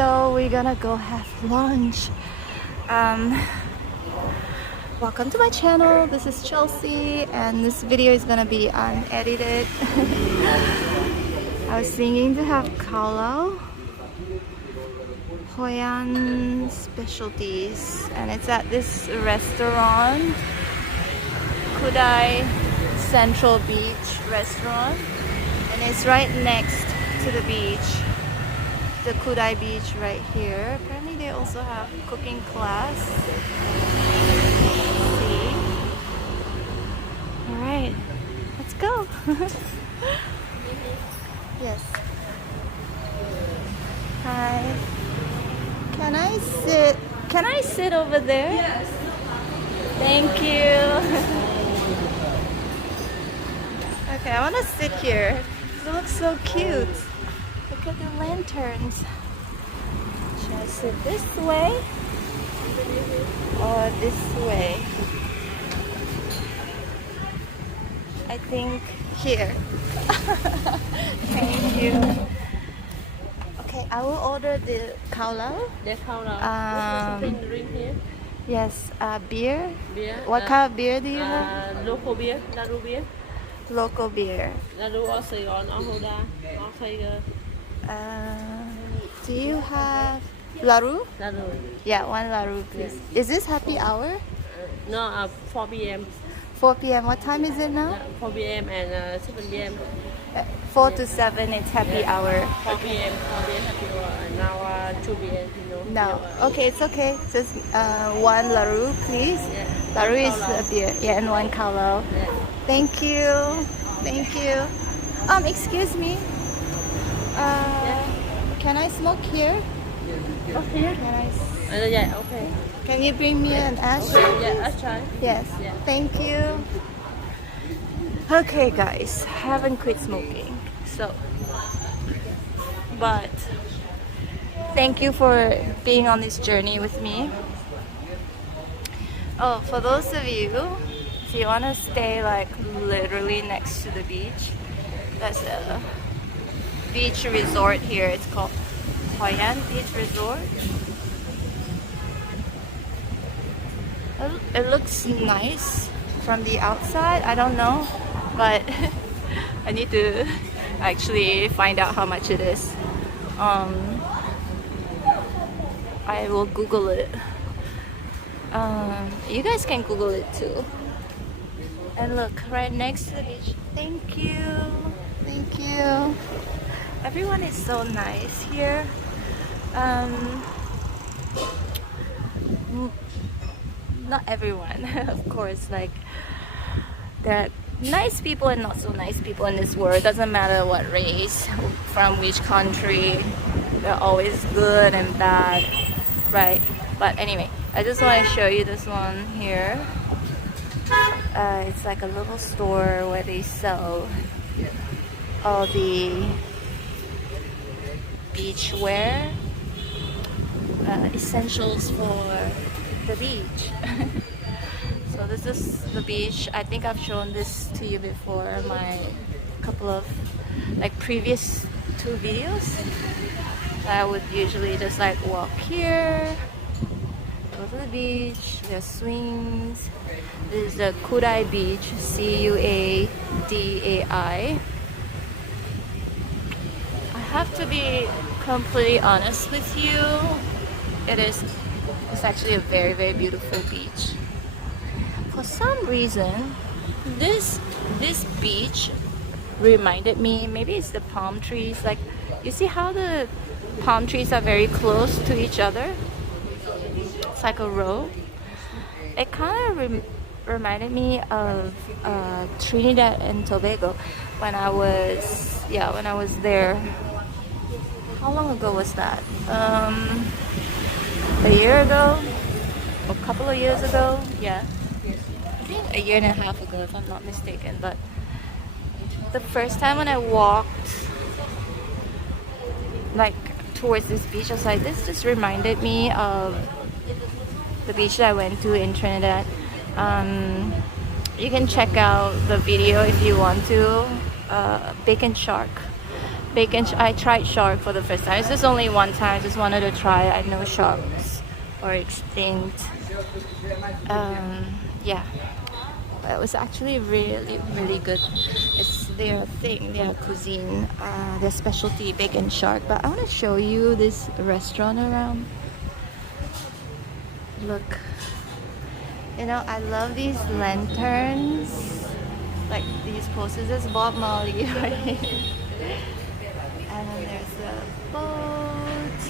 So we're gonna go have lunch. Welcome to my channel. This is Chelsea, and this video is gonna be unedited. I was thinking to have Kao Hoi An specialties, and it's at this restaurant, Kudai Central Beach restaurant, and it's right next to the beach, the Kudai beach right here. Apparently they also have cooking class. See? Alright, let's go. Yes. Hi. Can I sit over there? Yes. Thank you. Okay, I want to sit here. It looks so cute. Look at the lanterns. Should I sit this way or this way? I think here. Thank you. Okay, I will order the Kao Lao. The Kao Lao. Something drink here. Yes, beer. Beer. What kind of beer do you have? Local beer. Naru beer. Local beer. Naru ở Sài Gòn, ở Hoda, ở Tiger. Do you have Laru? Naru. Yeah, one Laru, please. Is this happy hour? No, 4 p.m. 4 p.m. What time is it now? 4 p.m. and 7 p.m. 4 to 7, it's happy hour. 4 p.m. 4 p.m. happy hour. And now 2 p.m. You know. No. Okay, it's okay. Just one Laru, please. Yeah. Laru One is Kao Lao. a beer. Yeah, and one Kao Lao. Yeah. Thank you. Thank you. Excuse me. Can I smoke here? Oh, here? Can I? Yeah, okay. Can you bring me an ashtray? Yeah, I try. Yes. Yeah. Thank you. Okay, guys, haven't quit smoking. So, but thank you for being on this journey with me. Oh, for those of you, if you want to stay like literally next to the beach, that's a beach resort here. It's called Hoi An Beach Resort. It looks nice from the outside. I don't know, but I need to actually find out how much it is. I will Google it. You guys can Google it too. And look, right next to the beach. Thank you. Thank you. Everyone is so nice here. Not everyone, of course. Like, there are nice people and not so nice people in this world. Doesn't matter what race, from which country. They're always good and bad, right? But anyway, I just want to show you this one here. It's like a little store where they sell all the beach wear, essentials for the beach. So this is the beach. I think I've shown this to you before, my couple of like previous 2 videos. I would usually just like walk here, go to the beach. There's swings. This is the Kudai Beach, Cuadai. I have to be completely honest with you. It's actually a very, very beautiful beach. For some reason, this beach reminded me, maybe it's the palm trees. Like, you see how the palm trees are very close to each other? It's like a row. It kind of reminded me of Trinidad and Tobago when I was there. How long ago was that? A year ago? A couple of years ago? Yeah. I think a year and a half ago, if I'm not mistaken. But the first time when I walked like towards this beach, I was like, this just reminded me of the beach that I went to in Trinidad. You can check out the video if you want to. Bacon Shark I tried shark for the first time. It's just only one time. I just wanted to try. I know sharks are extinct. Yeah, but it was actually really good. It's their thing, their cuisine, their specialty, bacon shark. But I want to show you this restaurant around. Look, you know, I love these lanterns, like these posters. There's Bob Marley, right? And then there's a boat.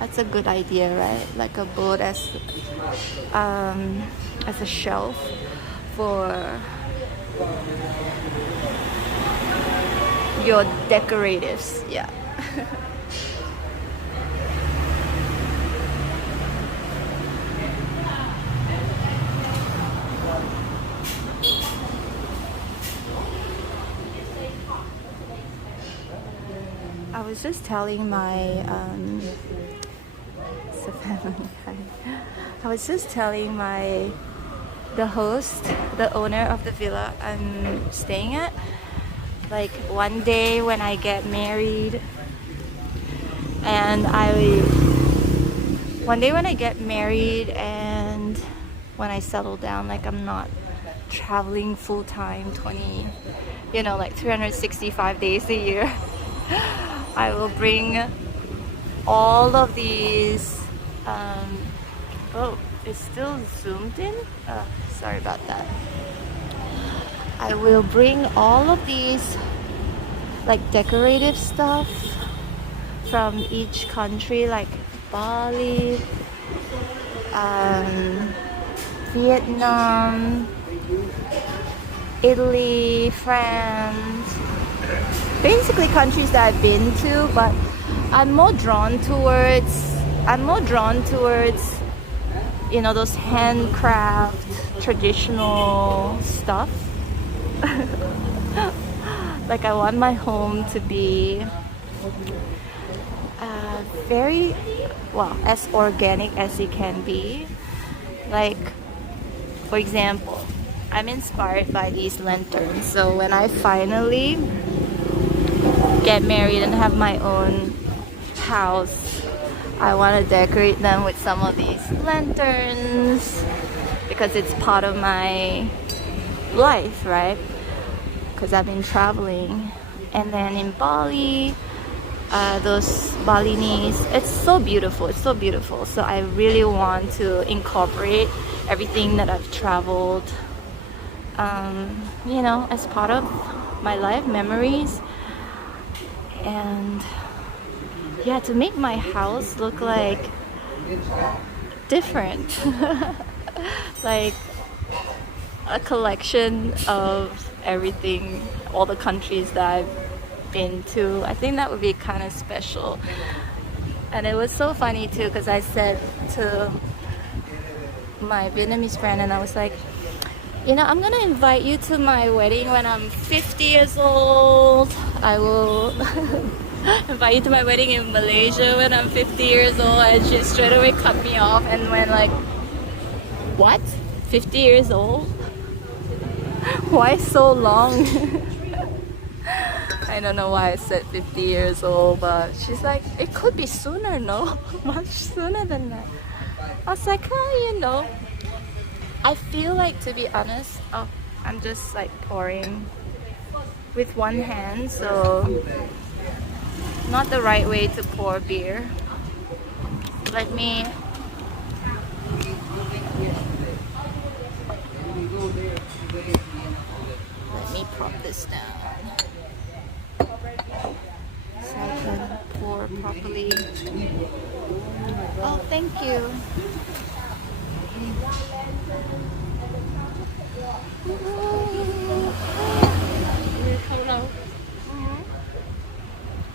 That's a good idea, right? Like a boat as a shelf for your decoratives. Yeah. I was just telling my it's a family guy. I was just telling the host, the owner of the villa I'm staying at, like one day when I get married and when I settle down, like I'm not traveling full time 365 days a year. I will bring all of these. Oh, it's still zoomed in. Sorry about that. I will bring all of these like decorative stuff from each country, like Bali, Vietnam, Italy, France. Basically countries that I've been to, but I'm more drawn towards those handcraft traditional stuff. Like I want my home to be very as organic as it can be. Like, for example, I'm inspired by these lanterns, so when I finally get married and have my own house, I want to decorate them with some of these lanterns because it's part of my life, right? Because I've been traveling. And then in Bali, those Balinese, it's so beautiful, so I really want to incorporate everything that I've traveled as part of my life memories. And yeah, to make my house look like different. Like a collection of everything, all the countries that I've been to. I think that would be kind of special. And it was so funny too, because I said to my Vietnamese friend, and I was like, I'm gonna invite you to my wedding when I'm 50 years old. I will invite you to my wedding in Malaysia when I'm 50 years old. And she straight away cut me off and went like, what? 50 years old? Why so long? I don't know why I said 50 years old, but she's like, it could be sooner, no? Much sooner than that. I was like, I feel like, to be honest, I'm just like pouring with one hand, so not the right way to pour beer. Let me prop this down so I can pour properly. Oh, thank you.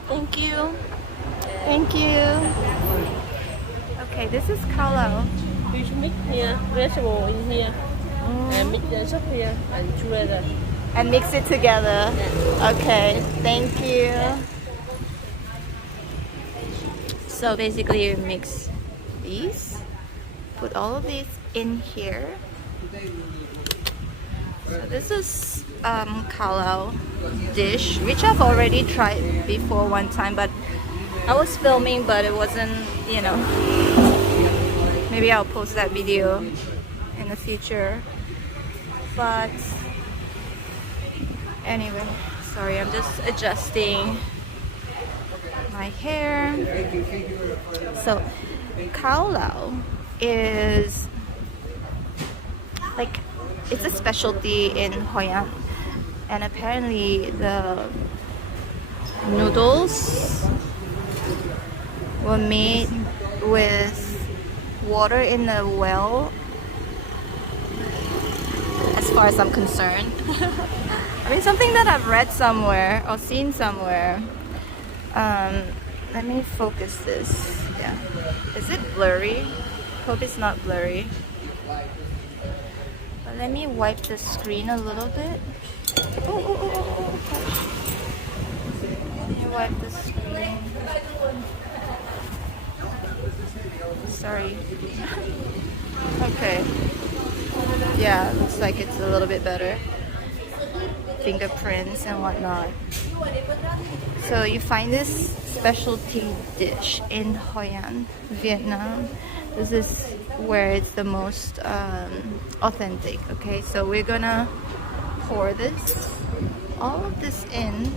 Thank you. Thank you. Okay, this is Carlo. You should mix here, vegetable in here, and mix the soup here and together. And mix it together. Okay, thank you. So basically you mix these, put all of these in here. So this is khao lao dish, which I've already tried before one time, but I was filming, but it wasn't, you know. Maybe I'll post that video in the future. But anyway, sorry, I'm just adjusting my hair. So khao lao is like, it's a specialty in Hoi An, and apparently the noodles were made with water in the well, as far as I'm concerned. I mean, something that I've read somewhere or seen somewhere. Let me focus this. Yeah, is it blurry? Hope it's not blurry. But let me wipe the screen a little bit. Oh. Let me wipe the screen. Sorry. Okay. Yeah, looks like it's a little bit better. Fingerprints and whatnot. So you find this specialty dish in Hoi An, Vietnam. This is where it's the most authentic. Okay, so we're gonna pour this, all of this in.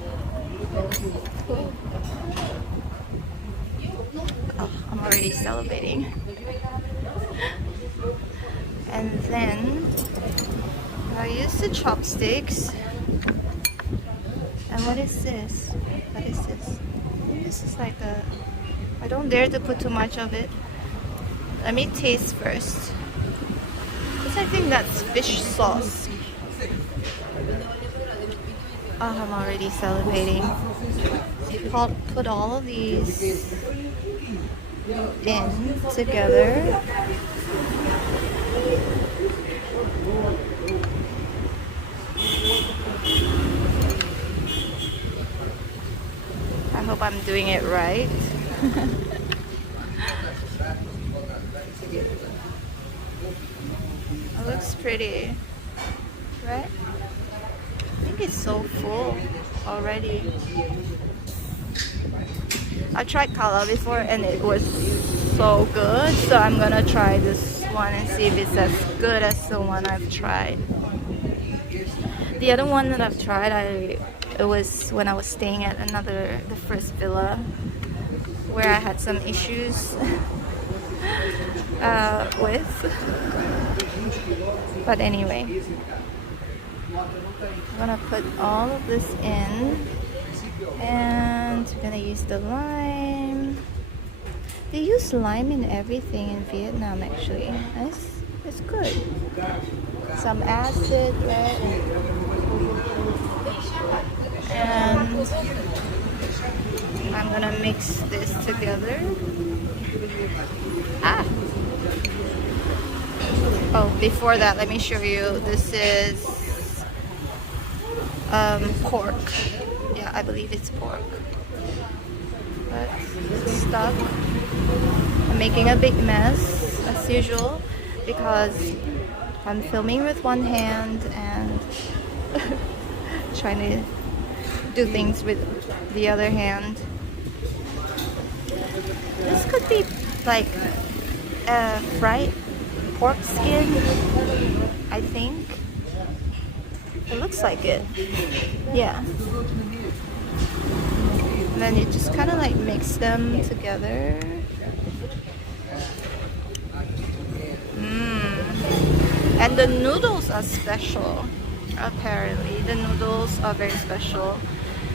Oh, I'm already salivating. And then I use the chopsticks. And what is this? What is this? This is like a... I don't dare to put too much of it. Let me taste first. Because I think that's fish sauce. Oh, I'm already salivating. Put all of these in together. I hope I'm doing it right. It looks pretty, right? I think it's so full already. I tried khao lao before and it was so good, so I'm gonna try this one and see if it's as good as the one I've tried. The other one that I've tried, it was when I was staying at the first villa where I had some issues with. But anyway, I'm gonna put all of this in, and we're gonna use the lime. They use lime in everything in Vietnam actually. It's good. Some acid, right? And I'm gonna mix this together. Oh, before that, let me show you. This is pork. Yeah, I believe it's pork. But it's stuck. I'm making a big mess as usual because I'm filming with one hand and trying to do things with the other hand. This could be like fried pork skin, I think. It looks like it. Yeah. And then you just kind of like mix them together. And the noodles are special. Apparently, the noodles are very special.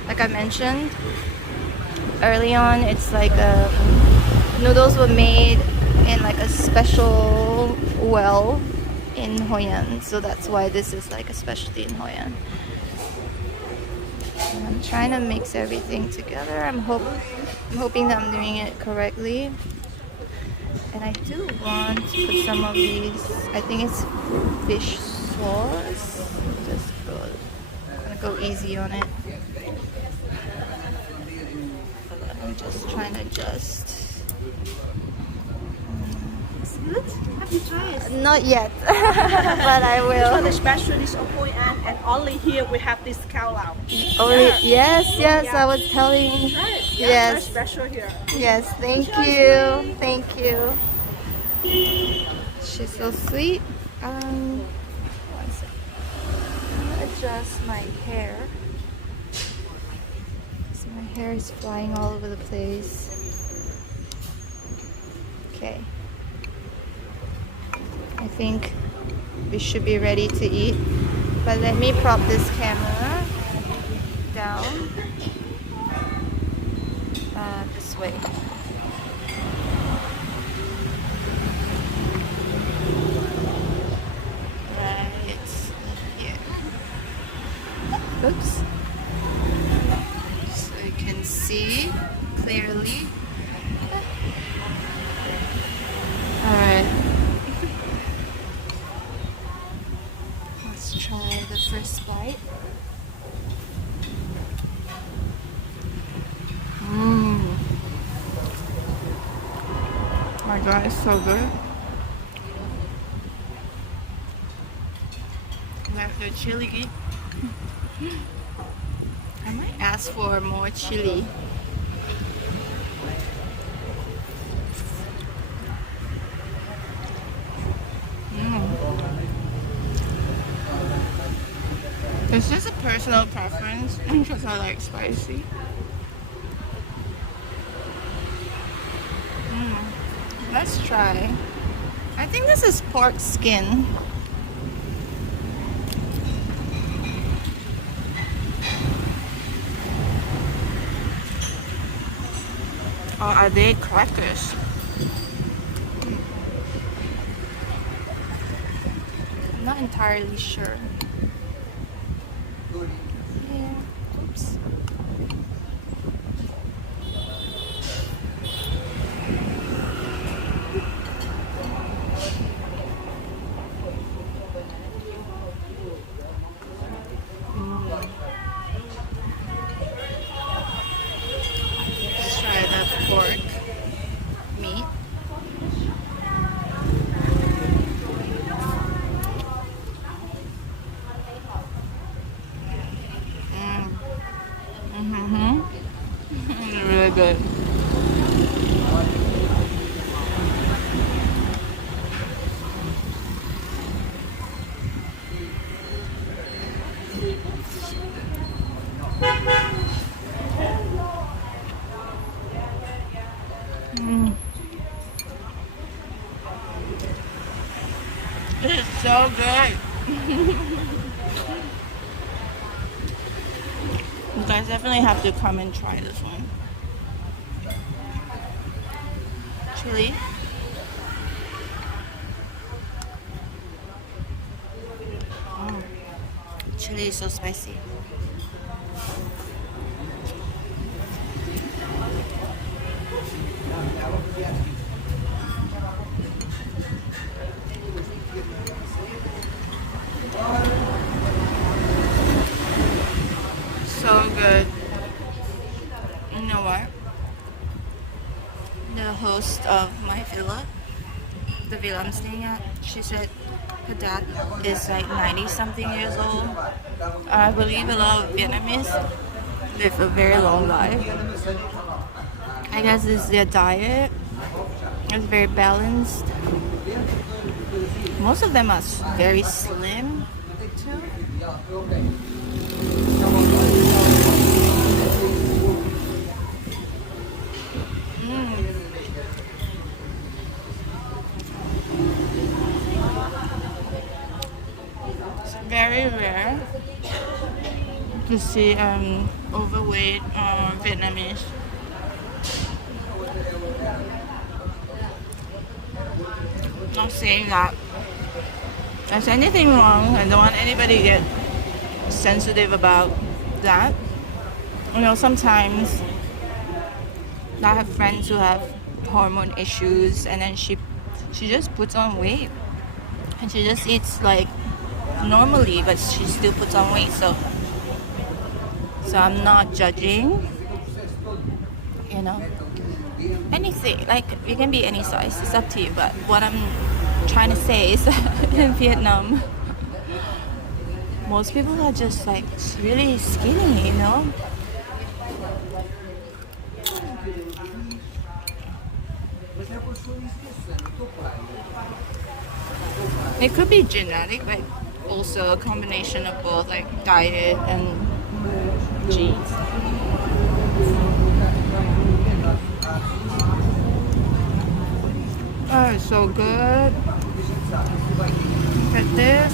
Like I mentioned early on, it's like noodles were made in like a special well in Hoi An, so that's why this is like a specialty in Hoi An. And I'm trying to mix everything together. I'm hoping that I'm doing it correctly. And I do want to put some of these, I think it's fish sauce. I'm gonna go easy on it. I'm just trying to adjust. Is it? I Have you tried? Not yet, but I For will. the special dish of Hoi An, and only here we have this cow lao. Only yes, yes. Yeah. I was telling. Right. Yes. Very special here. Yes, thank you. Thank you. She's so sweet. One sec. Adjust my hair. 'Cause my hair is flying all over the place. Okay. I think we should be ready to eat. But let me prop this camera down. This way. Right here. Oops. So you can see clearly. Alright. Let's try the first bite. Mmm. My god, it's so good. Like the chili. I might ask for more chili. It's just a personal preference because I like spicy. Let's try. I think this is pork skin. Or are they crackers? I'm not entirely sure. Yeah. Oops. Let's try the pork meat. Really good. It's so good. You guys definitely have to come and try this one. Chili. Chili is so spicy. So good. You know what? The host of my villa, the villa I'm staying at, she said her dad is like 90 something years old. I believe a lot of Vietnamese live a very long life. I guess it's their diet. It's very balanced. Most of them are very slim too. It's very rare to see overweight Vietnamese. Not saying that there's anything wrong. I don't want anybody to get sensitive about that. You know, sometimes I have friends who have hormone issues, and then she just puts on weight, and she just eats like normally, but she still puts on weight. So I'm not judging. You know, anything, like you can be any size. It's up to you. But what I'm trying to say is that in Vietnam, most people are just like really skinny, you know? It could be genetic, but also a combination of both, like diet and genes. Oh, it's so good. Look at this.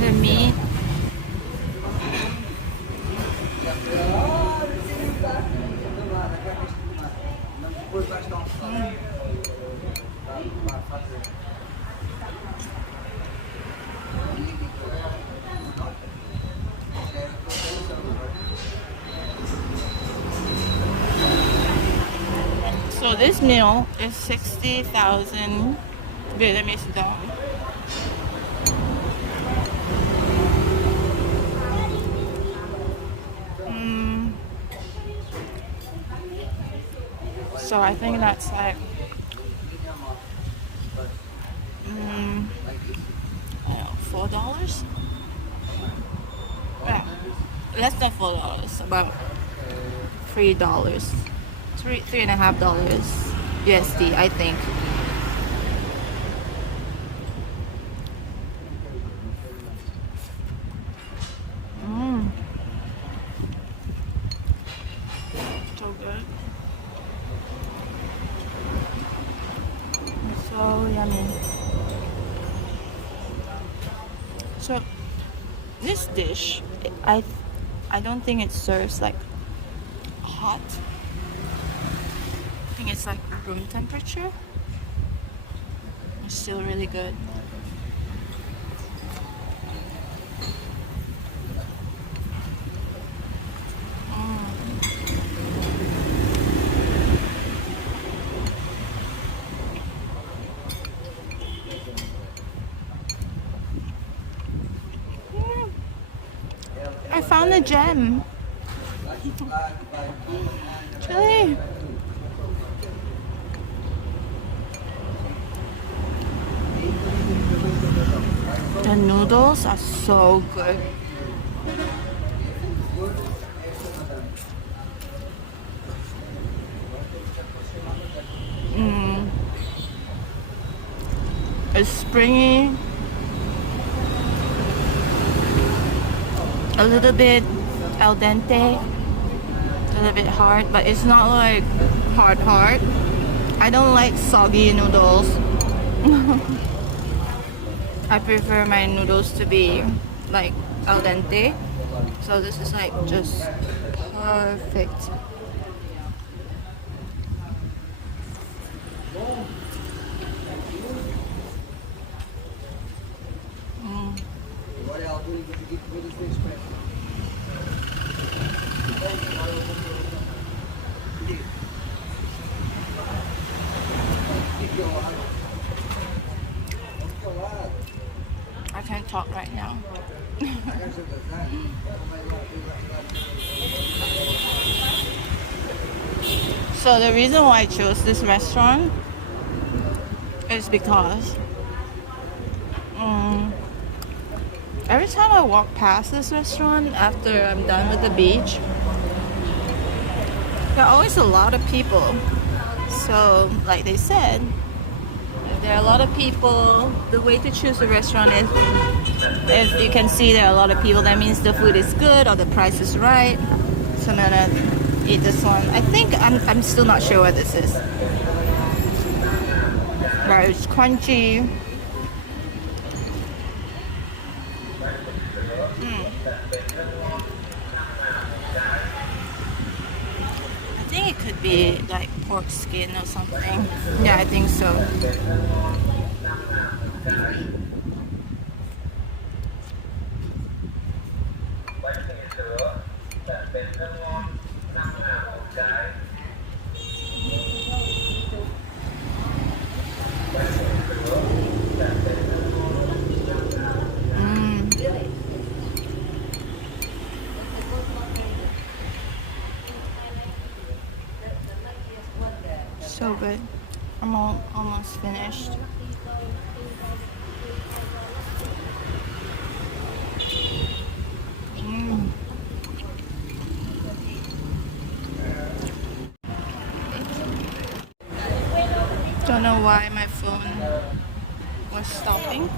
The meat. So this meal is 60,000 Vietnamese dong. So I think that's like I don't know, $4? Yeah, less than $4, about $3, $3.50 USD, I think. So good. So yummy. So this dish, I don't think it serves like hot. I think it's like room temperature. It's still really good. I found a gem. Chili. The noodles are so good. It's springy, a little bit al dente, a little bit hard, but it's not like hard. I don't like soggy noodles. I prefer my noodles to be like al dente, so this is like just perfect. I can't talk right now. So the reason why I chose this restaurant is because every time I walk past this restaurant after I'm done with the beach, there are always a lot of people. So like they said, if there are a lot of people, the way to choose a restaurant is if you can see there are a lot of people, that means the food is good or the price is right. So I'm gonna eat this one. I think I'm still not sure what this is. But it's crunchy. I think it could be like pork skin or something. Yeah, I think so. So good. I'm almost finished. Mm. Don't know why my phone was stopping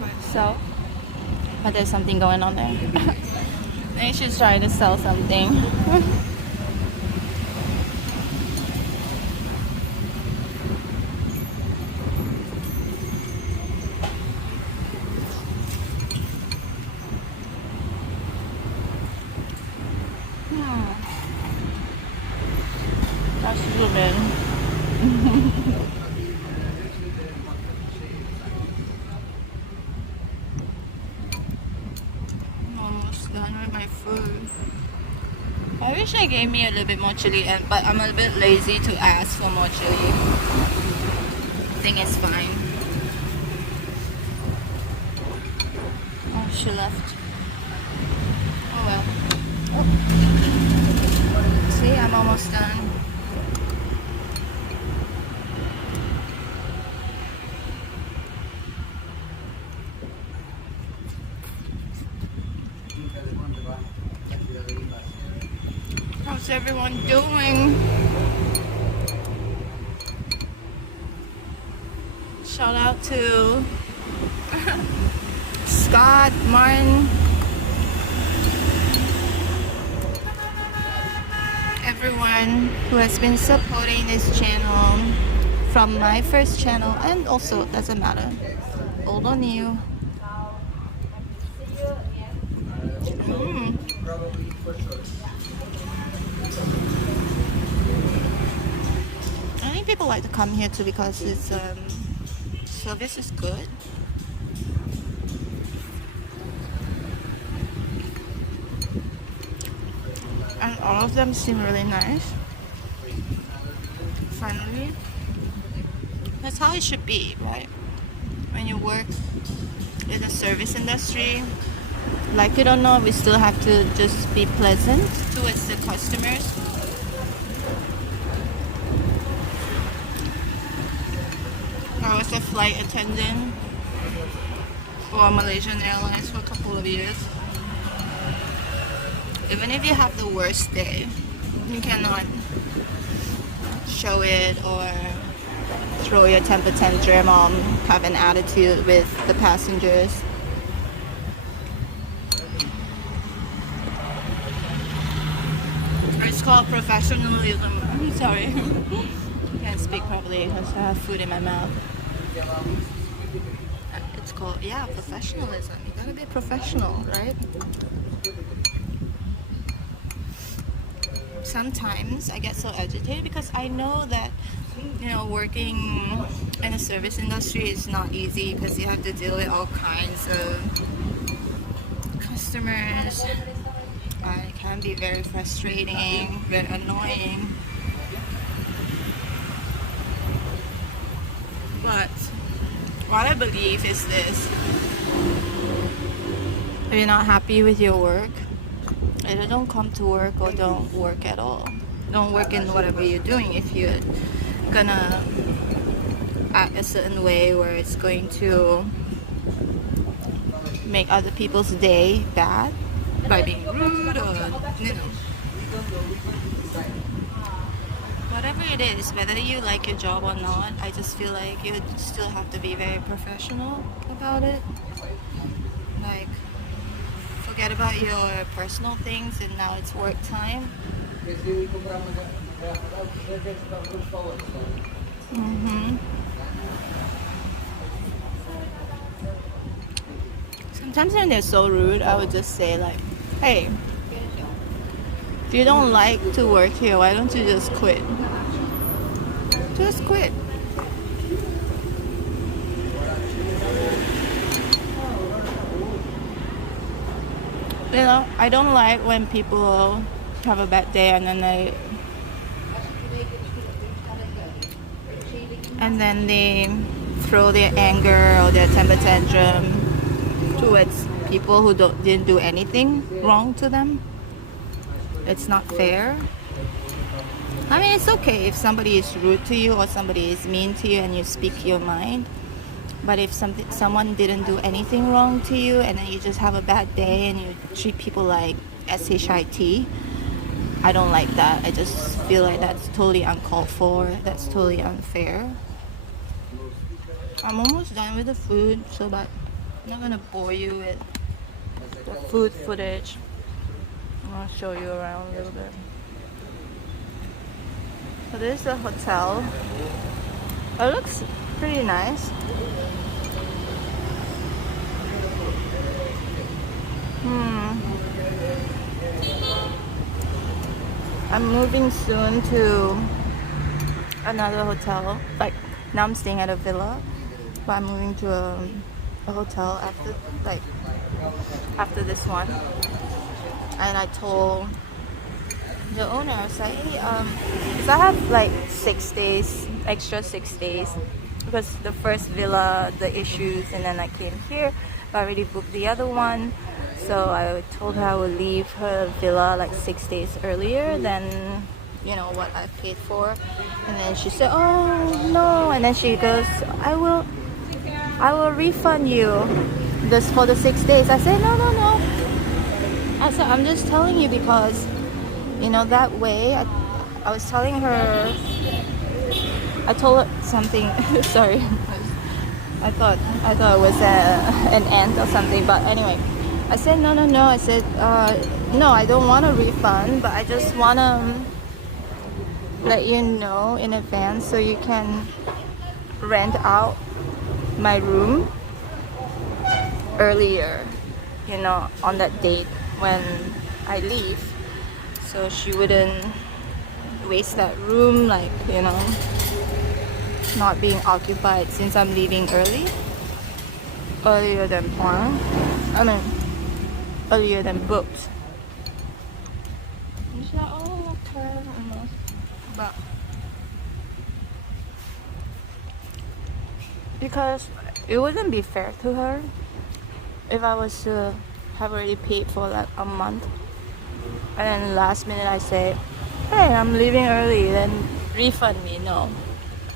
by itself, but there's something going on there. Maybe she's trying to sell something. Let's zoom in. I'm almost done with my food. I wish they gave me a little bit more chili, but I'm a bit lazy to ask for more chili. I think it's fine. Oh, she left. Oh well. Oh. See, I'm almost done. How's everyone doing? Shout out to Scott, Martin, everyone who has been supporting this channel from my first channel, and also doesn't matter, old or new. I think people like to come here too because it's service is good. And all of them seem really nice. Friendly. That's how it should be, right? When you work in the service industry, like it or not, we still have to just be pleasant towards the customers. I was a flight attendant for Malaysian Airlines for a couple of years. Even if you have the worst day, you cannot show it or throw your temper tantrum or have an attitude with the passengers. It's called professionalism. I'm sorry. Can't speak properly because I have food in my mouth. It's called, yeah, professionalism. You gotta be professional, right? Sometimes I get so agitated because I know that, you know, working in the service industry is not easy because you have to deal with all kinds of customers. It can be very frustrating, very annoying. But what I believe is this: if you're not happy with your work, either don't come to work or don't work at all. Don't work in whatever you're doing if you're gonna act a certain way where it's going to make other people's day bad by being rude or, you know. Whatever it is, whether you like your job or not, I just feel like you still have to be very professional about it. Like, forget about your personal things and now it's work time. Sometimes when they're so rude, I would just say like, hey, if you don't like to work here, why don't you just quit? Just quit. You know, I don't like when people have a bad day and then they throw their anger or their temper tantrum towards people who didn't do anything wrong to them. It's not fair. I mean, it's okay if somebody is rude to you or somebody is mean to you and you speak your mind. But if someone didn't do anything wrong to you and then you just have a bad day and you treat people like shit, I don't like that. I just feel like that's totally uncalled for. That's totally unfair. I'm almost done with the food, so but I'm not gonna bore you with the food footage. I'll show you around a little bit. So this is the hotel. It looks pretty nice. I'm moving soon to another hotel. Like now I'm staying at a villa, but I'm moving to a hotel after this one. And I told the owner, I was like, hey, because I have like 6 days, extra 6 days, because the first villa, the issues, and then I came here. I already booked the other one, so I told her I would leave her villa like 6 days earlier than what I paid for. And then she said, oh no, and then she goes, I will refund you this for the 6 days. I said, no. I said, I'm just telling you because that way I was telling her, I told her something. Sorry, I thought it was an ant or something, but anyway, I said no. I said no, I don't want a refund, but I just want to let you know in advance so you can rent out my room earlier, on that date when I leave, so she wouldn't waste that room, not being occupied since I'm leaving earlier than planned. I mean, earlier than booked. And she's like, oh, okay, but because it wouldn't be fair to her if I was to have already paid for like a month and then last minute I say, hey, I'm leaving early, then refund me. No,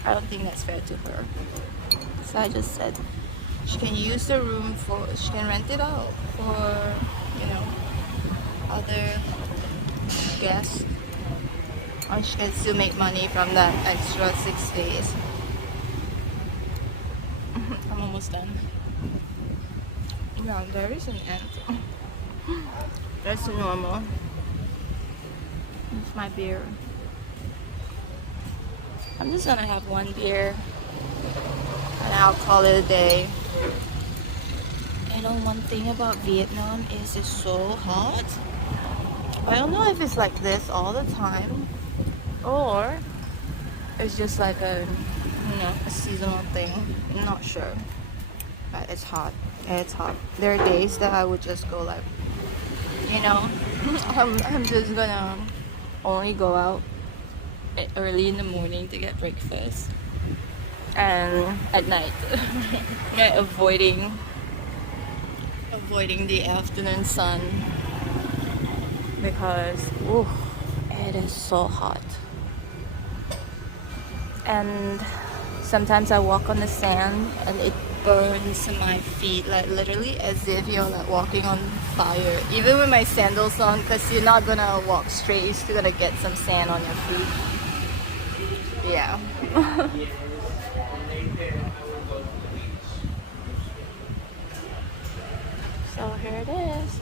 I don't think that's fair to her. So I just said she can use the room she can rent it out for other guests, or she can still make money from that extra 6 days. I'm almost done. Yeah, there is an ant. That's normal. It's my beer. I'm just gonna have one beer and I'll call it a day. One thing about Vietnam is it's so hot. I don't know if it's like this all the time or it's just like a seasonal thing. I'm not sure, but it's hot. It's hot. There are days that I would just go like, I'm just gonna only go out early in the morning to get breakfast and at night avoiding the afternoon sun because it is so hot. And sometimes I walk on the sand and it burns my feet, like literally as if you're like walking on fire, even with my sandals on, because you're not gonna walk straight, you're still gonna get some sand on your feet. Yeah. So here it is.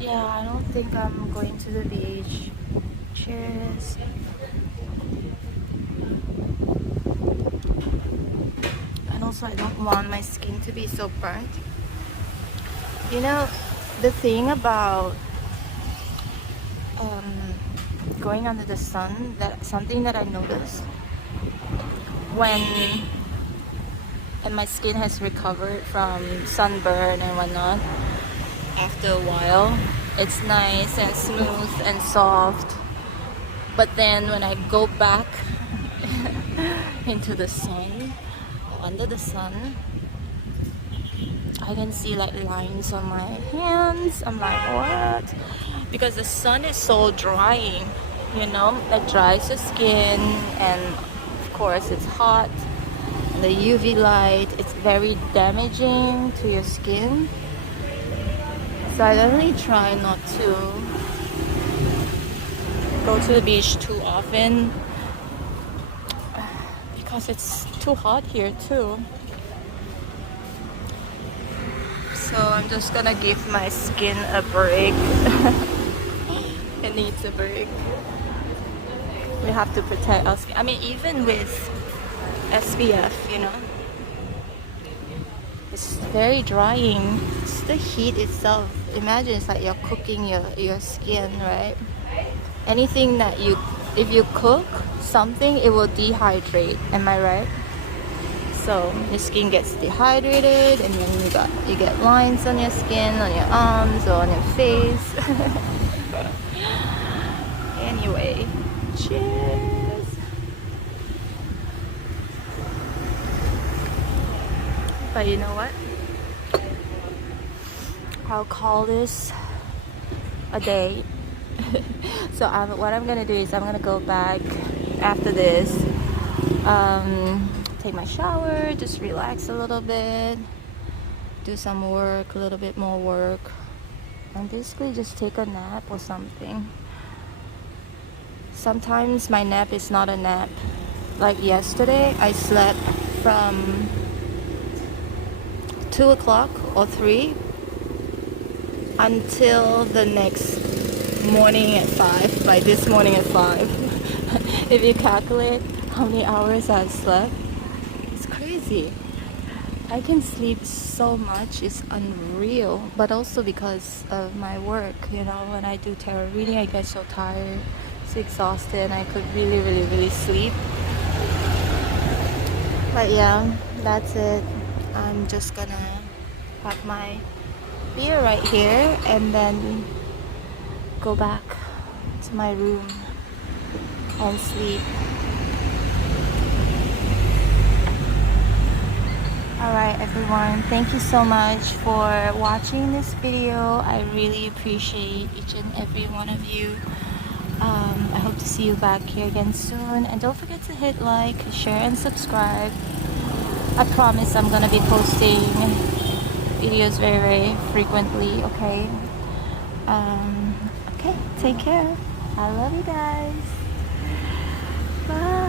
Yeah, I don't think I'm going to the beach. Cheers. And also I don't want my skin to be so burnt. The thing about going under the sun, something that I noticed and my skin has recovered from sunburn and whatnot, after a while it's nice and smooth and soft, but then when I go back into the sun, under the sun, I can see like lines on my hands. I'm like, what? Because the sun is so drying. you know, it dries the skin, and of course it's hot. The UV light, it's very damaging to your skin. So I definitely try not to go to the beach too often because it's too hot here too. So I'm just gonna give my skin a break. It needs a break. We have to protect our skin. I mean, even with SPF, you know, it's very drying. It's the heat itself. Imagine it's like you're cooking your skin, right? Anything that if you cook something, it will dehydrate. Am I right? So your skin gets dehydrated, and then you get lines on your skin, on your arms, or on your face. Anyway, cheers. But you know what? I'll call this a day. So what I'm gonna do is I'm gonna go back after this, take my shower, just relax a little bit, do some work, a little bit more work, and basically just take a nap or something. Sometimes my nap is not a nap. Like yesterday, I slept from 2 o'clock or 3 until the next morning at 5. By this morning at 5. If you calculate how many hours I've slept, it's crazy. I can sleep so much, it's unreal. But also because of my work, you know, when I do tarot reading, I get so tired, so exhausted, and I could really sleep. But yeah, that's it. I'm just gonna have my beer right here and then go back to my room and sleep. Alright everyone, thank you so much for watching this video. I really appreciate each and every one of you. I hope to see you back here again soon, and don't forget to hit like, share, and subscribe. I promise I'm gonna be posting videos very frequently, okay? Okay, take care. I love you guys. Bye.